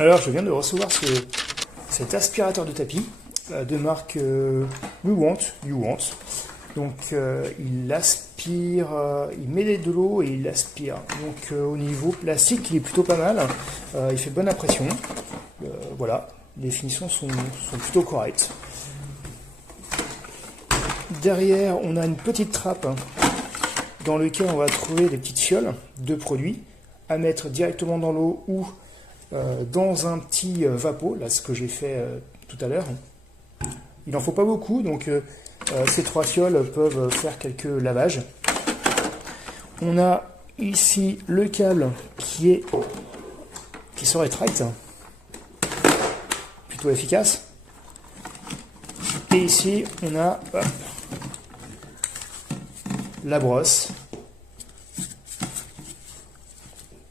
Alors, je viens de recevoir cet aspirateur de tapis de marque You Want. Donc, il aspire, il met de l'eau et il aspire. Donc, au niveau plastique, il est plutôt pas mal. Il fait bonne impression. Voilà, les finitions sont plutôt correctes. Derrière, on a une petite trappe dans laquelle on va trouver des petites fioles de produits à mettre directement dans l'eau ou dans un petit vapeau, là ce que j'ai fait tout à l'heure. Il n'en faut pas beaucoup, donc ces 3 fioles peuvent faire quelques lavages. On a ici le câble qui se rétracte, plutôt efficace. Et ici on a la brosse.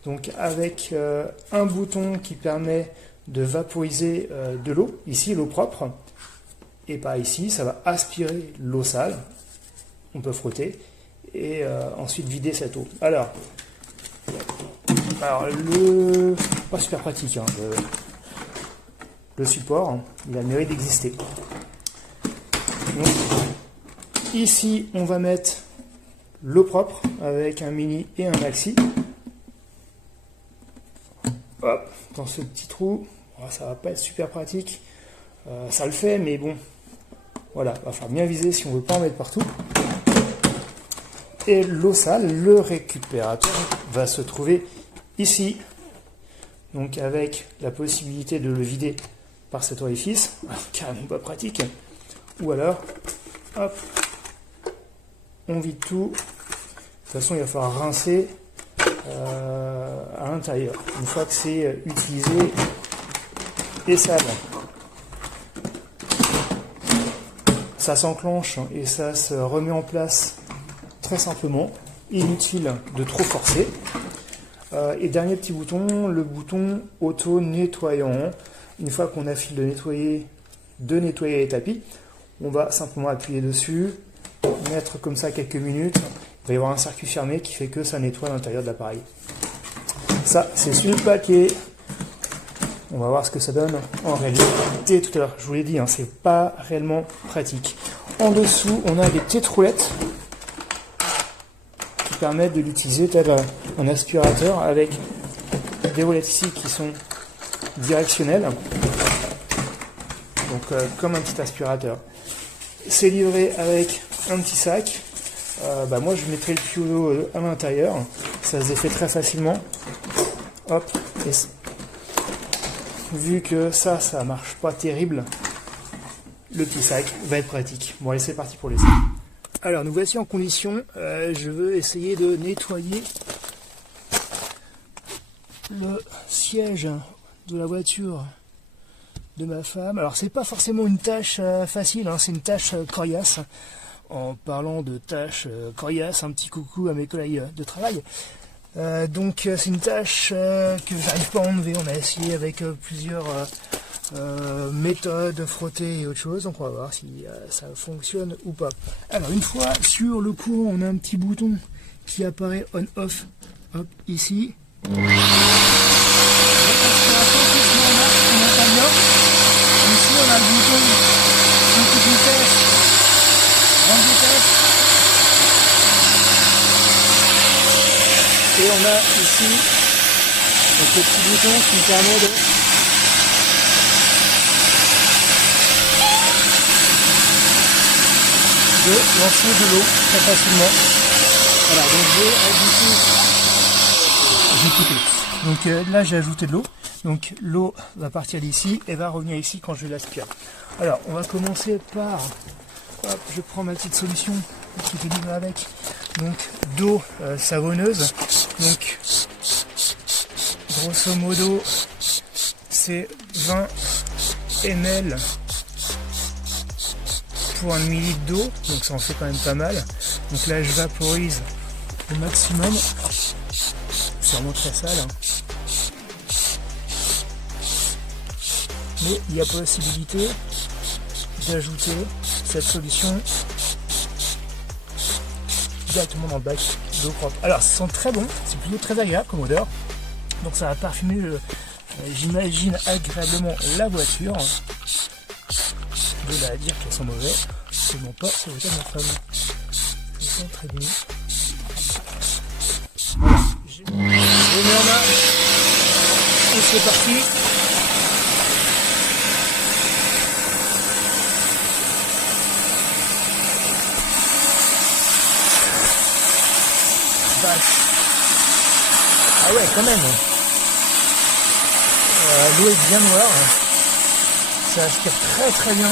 Donc avec un bouton qui permet de vaporiser de l'eau, ici l'eau propre, et par ici ça va aspirer l'eau sale, on peut frotter, et ensuite vider cette eau. Alors pas super pratique, hein, le support, hein, il a le mérite d'exister. Donc ici on va mettre l'eau propre avec un mini et un maxi. Hop, dans ce petit trou, ça va pas être super pratique, ça le fait, mais bon, voilà, va falloir bien viser si on veut pas en mettre partout. Et l'eau sale, le récupérateur va se trouver ici, donc avec la possibilité de le vider par cet orifice, carrément pas pratique, ou alors, hop, on vide tout. De toute façon, il va falloir rincer à l'intérieur une fois que c'est utilisé et sale. Ça s'enclenche et ça se remet en place très simplement, inutile de trop forcer. Et dernier petit bouton, le bouton auto nettoyant. Une fois qu'on a fini de nettoyer les tapis, on va simplement appuyer dessus, mettre comme ça quelques minutes. Il va y avoir un circuit fermé qui fait que ça nettoie l'intérieur de l'appareil. Ça, c'est sur le paquet. On va voir ce que ça donne en réalité. Tout à l'heure, je vous l'ai dit, hein, c'est pas réellement pratique. En dessous, on a des petites roulettes qui permettent de l'utiliser tel un aspirateur avec des roulettes ici qui sont directionnelles. Donc, comme un petit aspirateur. C'est livré avec un petit sac. Moi je mettrai le tuyau à l'intérieur, ça se défait très facilement. Hop, et vu que ça marche pas terrible, le petit sac va être pratique. Bon allez, c'est parti pour l'essai. Alors nous voici en condition, je veux essayer de nettoyer le siège de la voiture de ma femme. Alors c'est pas forcément une tâche facile, hein, c'est une tâche coriace. En parlant de tâches coriaces, un petit coucou à mes collègues de travail. Donc c'est une tâche que j'arrive pas à enlever. On a essayé avec plusieurs méthodes, frotter et autre chose. Donc on va voir si ça fonctionne ou pas. Alors une fois sur le courant, on a un petit bouton qui apparaît on-off. Hop, ici. Ici on a le bouton de vitesse. Et on a ici donc, le petit bouton qui permet de lancer de l'eau très facilement. Voilà, donc j'ai ajouté. Donc là j'ai ajouté de l'eau. Donc l'eau va partir d'ici et va revenir ici quand je l'aspire. Alors on va commencer par. Hop, je prends ma petite solution qui est livrée avec, donc d'eau savonneuse. Donc grosso modo c'est 20 ml pour 1 ml d'eau, donc ça en fait quand même pas mal. Donc là je vaporise au maximum, c'est vraiment très sale, hein. Mais il y a possibilité d'ajouter cette solution directement dans le bac d'eau propre. Alors ça sent très bon, c'est plutôt très agréable comme odeur, donc ça va parfumer j'imagine agréablement la voiture. De là à dire qu'elles sont mauvaises, c'est non pas, c'est le cas de ma femme. Elles sont très bien. Voilà, je mets en marche et c'est parti. Ah ouais, quand même. L'eau est bien noire. Ça aspire très très bien.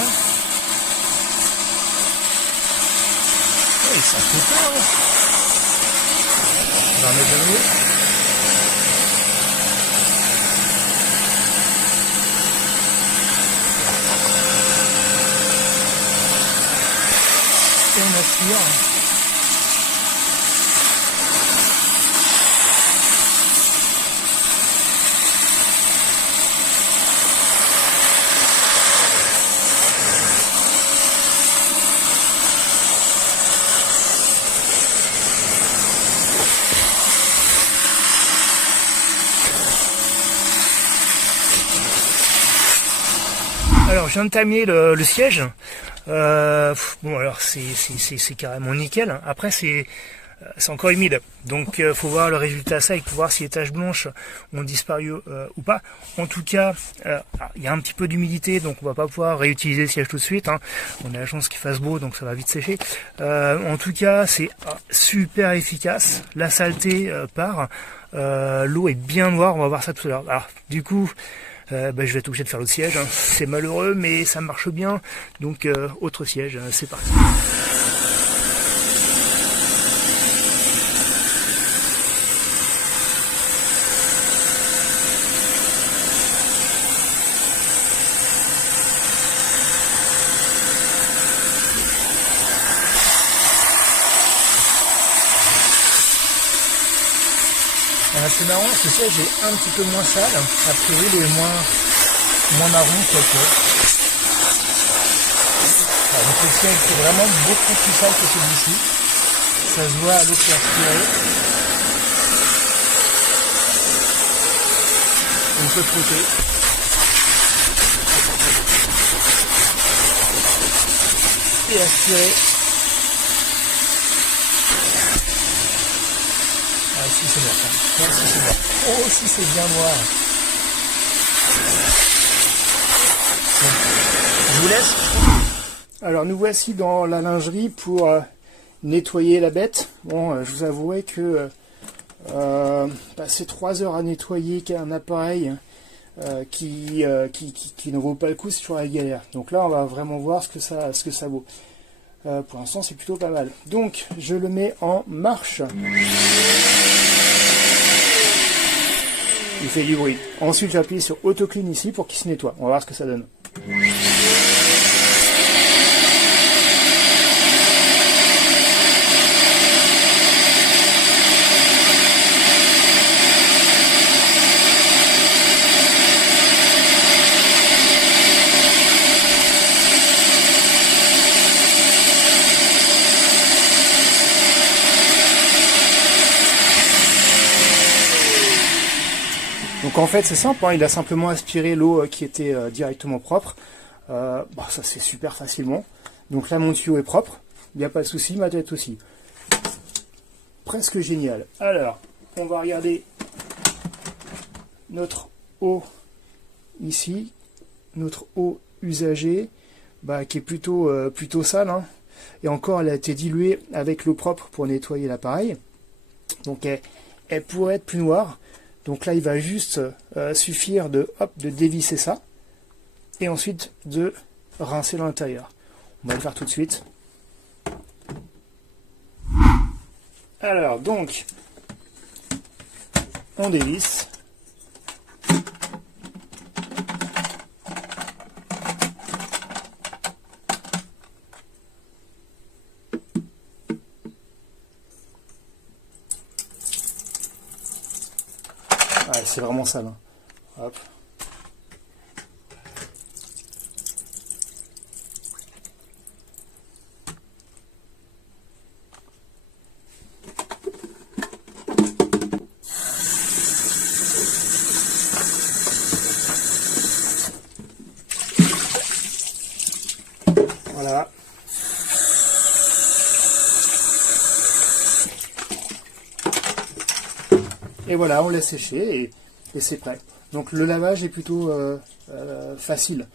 Et ça fait peur. On va remettre de l'eau. Et on aspire. Alors je viens de terminer le siège. Bon alors c'est carrément nickel. Après c'est encore humide, donc faut voir le résultat sec pour voir si les taches blanches ont disparu ou pas. En tout cas, il y a un petit peu d'humidité, donc on va pas pouvoir réutiliser le siège tout de suite. Hein. On a la chance qu'il fasse beau, donc ça va vite sécher. En tout cas, c'est super efficace. La saleté part. L'eau est bien noire. On va voir ça tout à l'heure. Alors du coup. Je vais être obligé de faire l'autre siège, hein. C'est malheureux mais ça marche bien, donc autre siège, c'est parti. C'est marrant, ce siège est un petit peu moins sale, a priori il est moins marron quoique. Donc le siège est vraiment beaucoup plus sale que celui-ci. Ça se voit à l'eau qui est aspirée. On peut frotter. Et aspirer. Ah si c'est noir, hein. Si c'est noir. Oh si c'est bien noir. Bon. Je vous laisse. Alors nous voici dans la lingerie pour nettoyer la bête. Bon, je vous avouerai que passer 3 heures à nettoyer un appareil qui ne vaut pas le coup, c'est toujours la galère. Donc là on va vraiment voir ce que ça vaut. Pour l'instant c'est plutôt pas mal. Donc je le mets en marche. Il fait du bruit. Ensuite j'appuie sur Auto Clean ici pour qu'il se nettoie. On va voir ce que ça donne. Donc en fait c'est simple, hein, il a simplement aspiré l'eau qui était directement propre. Ça c'est super facilement. Donc là mon tuyau est propre, il n'y a pas de souci, ma tête aussi. Presque génial. Alors, on va regarder notre eau ici, notre eau usagée, qui est plutôt sale. Hein. Et encore elle a été diluée avec l'eau propre pour nettoyer l'appareil. Donc elle pourrait être plus noire. Donc là, il va juste suffire de dévisser ça et ensuite de rincer l'intérieur. On va le faire tout de suite. Alors, donc, on dévisse. Ah, c'est vraiment sale. Hein. Hop. Et voilà, on laisse sécher et c'est prêt. Donc le lavage est plutôt facile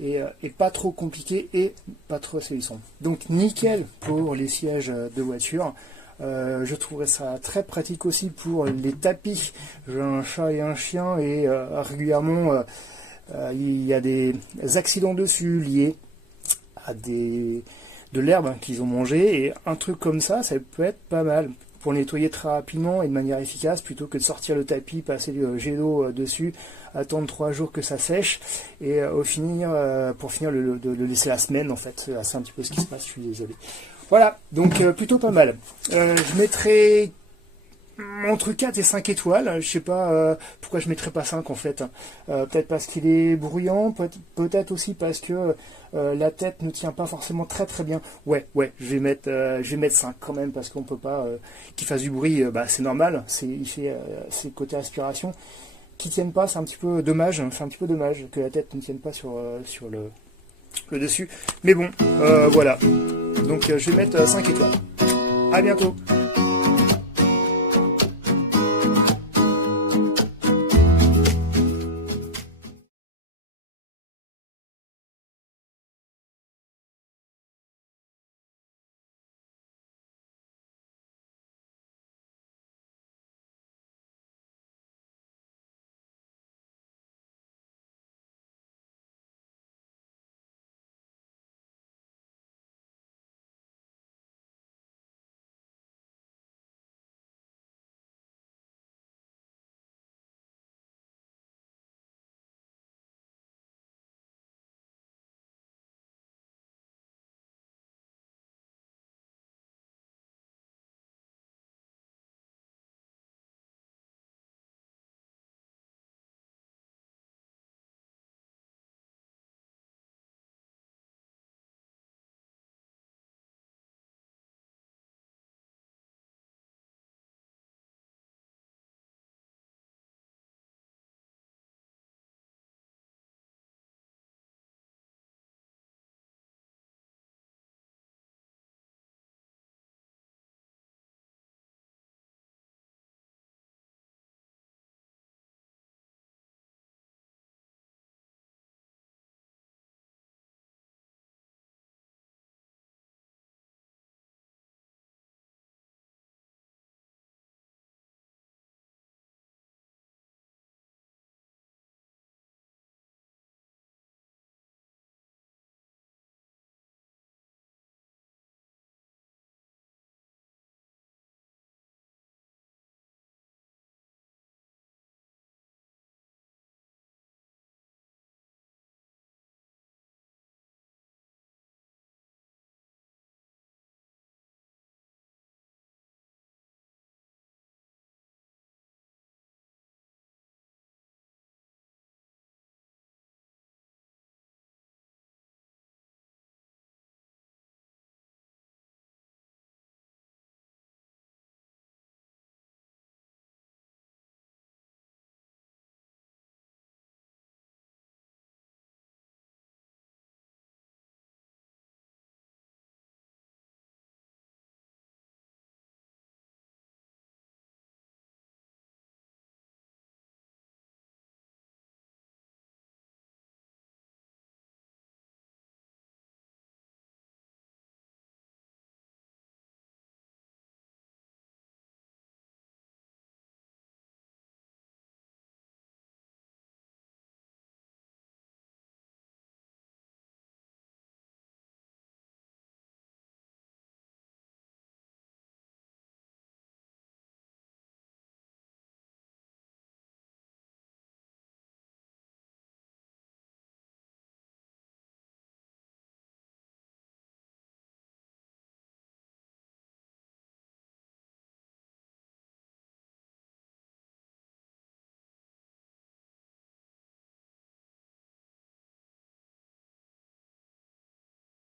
et pas trop compliqué et pas trop assaillissant. Donc nickel pour les sièges de voiture. Je trouverais ça très pratique aussi pour les tapis. J'ai un chat et un chien et régulièrement il y a des accidents dessus liés à de l'herbe qu'ils ont mangé, et un truc comme ça peut être pas mal pour nettoyer très rapidement et de manière efficace, plutôt que de sortir le tapis, passer du jet d'eau dessus, attendre 3 jours que ça sèche et pour finir de le laisser la semaine en fait. C'est un petit peu ce qui se passe, je suis désolé. Voilà, donc plutôt pas mal. Je mettrai entre 4 et 5 étoiles, je sais pas pourquoi je mettrais pas 5 en fait. Peut-être parce qu'il est bruyant, peut-être aussi parce que la tête ne tient pas forcément très très bien. Ouais, je vais mettre 5 quand même, parce qu'on peut pas qu'il fasse du bruit, c'est normal, il fait ses côtés aspiration qui tiennent pas, c'est un petit peu dommage, que la tête ne tienne pas sur le dessus. Mais bon, voilà. Donc je vais mettre 5 étoiles. À bientôt.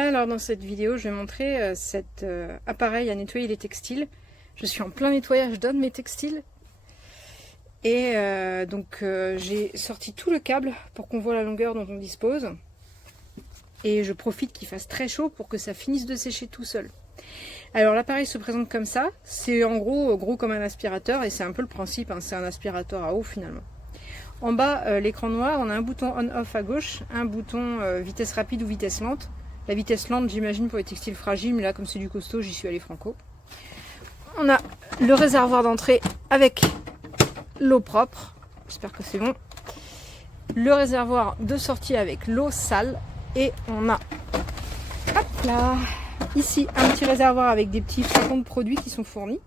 Alors dans cette vidéo, je vais montrer cet appareil à nettoyer les textiles. Je suis en plein nettoyage d'un de mes textiles. Et donc j'ai sorti tout le câble pour qu'on voit la longueur dont on dispose. Et je profite qu'il fasse très chaud pour que ça finisse de sécher tout seul. Alors l'appareil se présente comme ça, c'est en gros gros comme un aspirateur et c'est un peu le principe, hein, c'est un aspirateur à eau finalement. En bas, l'écran noir, on a un bouton on-off à gauche, un bouton vitesse rapide ou vitesse lente. La vitesse lente, j'imagine, pour les textiles fragiles, mais là, comme c'est du costaud, j'y suis allée franco. On a le réservoir d'entrée avec l'eau propre, j'espère que c'est bon. Le réservoir de sortie avec l'eau sale. Et on a, hop là, ici, un petit réservoir avec des petits flacons de produits qui sont fournis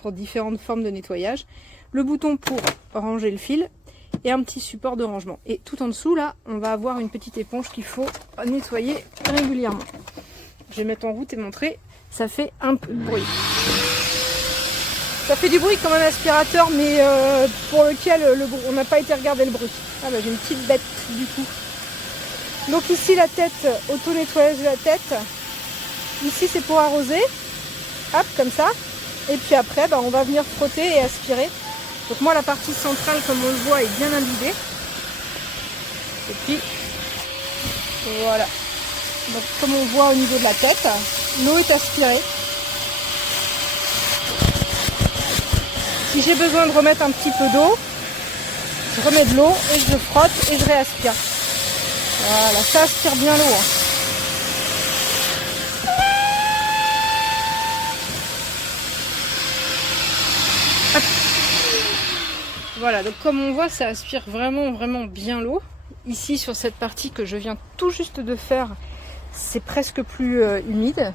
pour différentes formes de nettoyage. Le bouton pour ranger le fil. Et un petit support de rangement. Et tout en dessous, là, on va avoir une petite éponge qu'il faut nettoyer régulièrement. Je vais mettre en route et montrer. Ça fait un peu de bruit. Ça fait du bruit comme un aspirateur, mais pour lequel on n'a pas été regarder le bruit. Ah bah j'ai une petite bête du coup. Donc ici la tête, auto-nettoyage de la tête. Ici c'est pour arroser. Hop, comme ça. Et puis après, bah, on va venir frotter et aspirer. Donc moi la partie centrale comme on le voit est bien imbibée. Et puis voilà. Donc comme on voit au niveau de la tête, l'eau est aspirée. Si j'ai besoin de remettre un petit peu d'eau, je remets de l'eau et je frotte et je réaspire. Voilà, ça aspire bien l'eau. Voilà, donc comme on voit, ça aspire vraiment bien l'eau. Ici, sur cette partie que je viens tout juste de faire, c'est presque plus humide.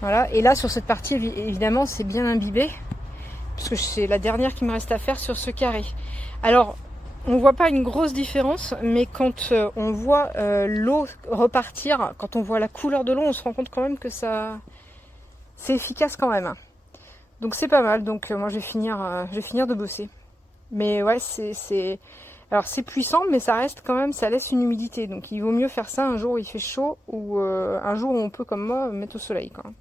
Voilà, et là, sur cette partie, évidemment, c'est bien imbibé, parce que c'est la dernière qui me reste à faire sur ce carré. Alors, on voit pas une grosse différence, mais quand on voit l'eau repartir, quand on voit la couleur de l'eau, on se rend compte quand même que ça, c'est efficace quand même. Donc c'est pas mal, donc moi je vais finir de bosser. Mais ouais, alors c'est puissant, mais ça reste quand même, ça laisse une humidité. Donc il vaut mieux faire ça un jour où il fait chaud ou un jour où on peut, comme moi, mettre au soleil quand même.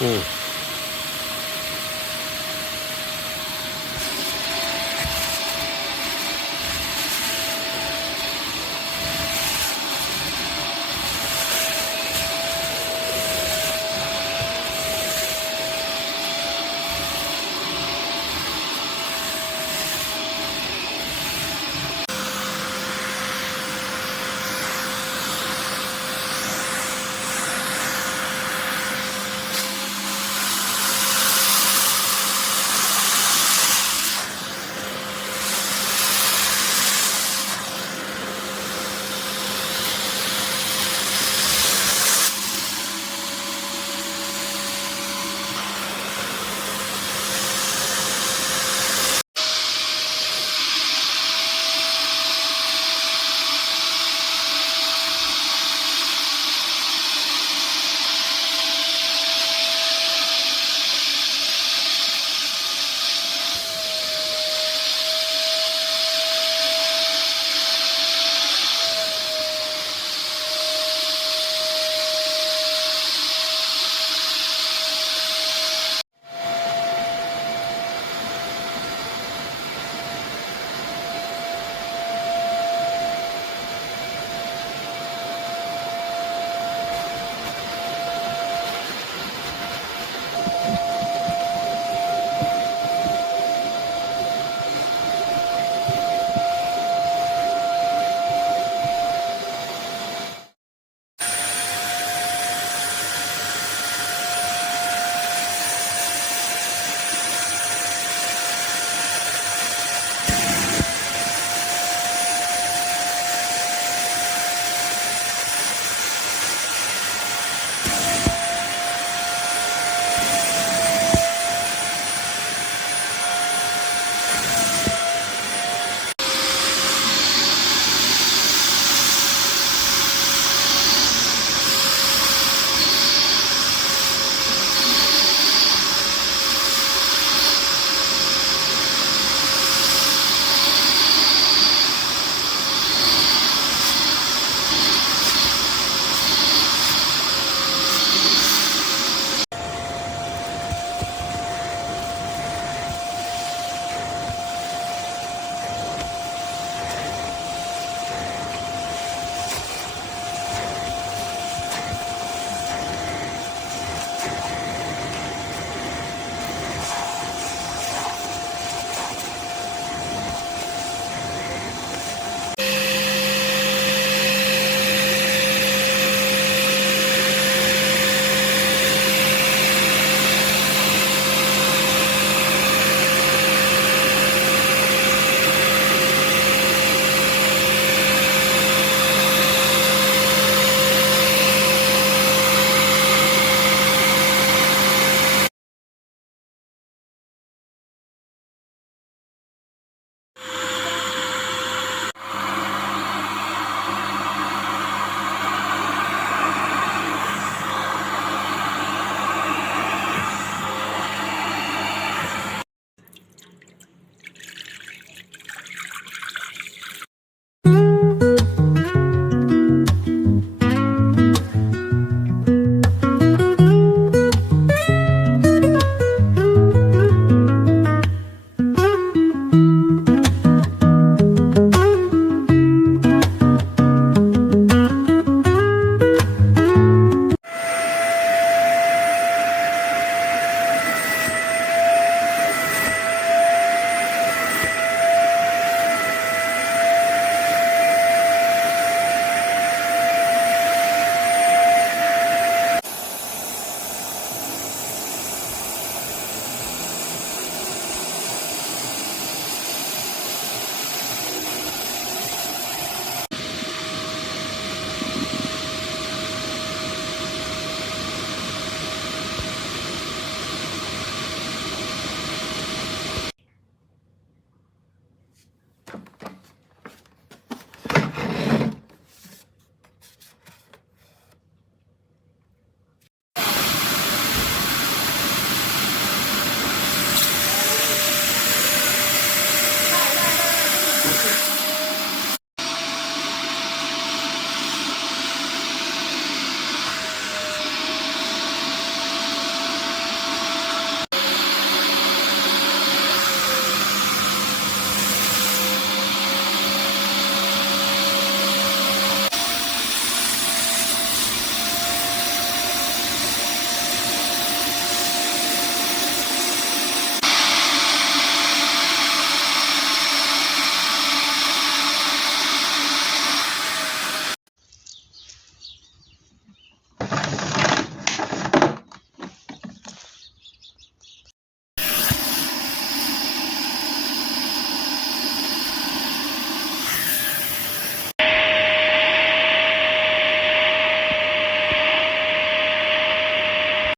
Oh.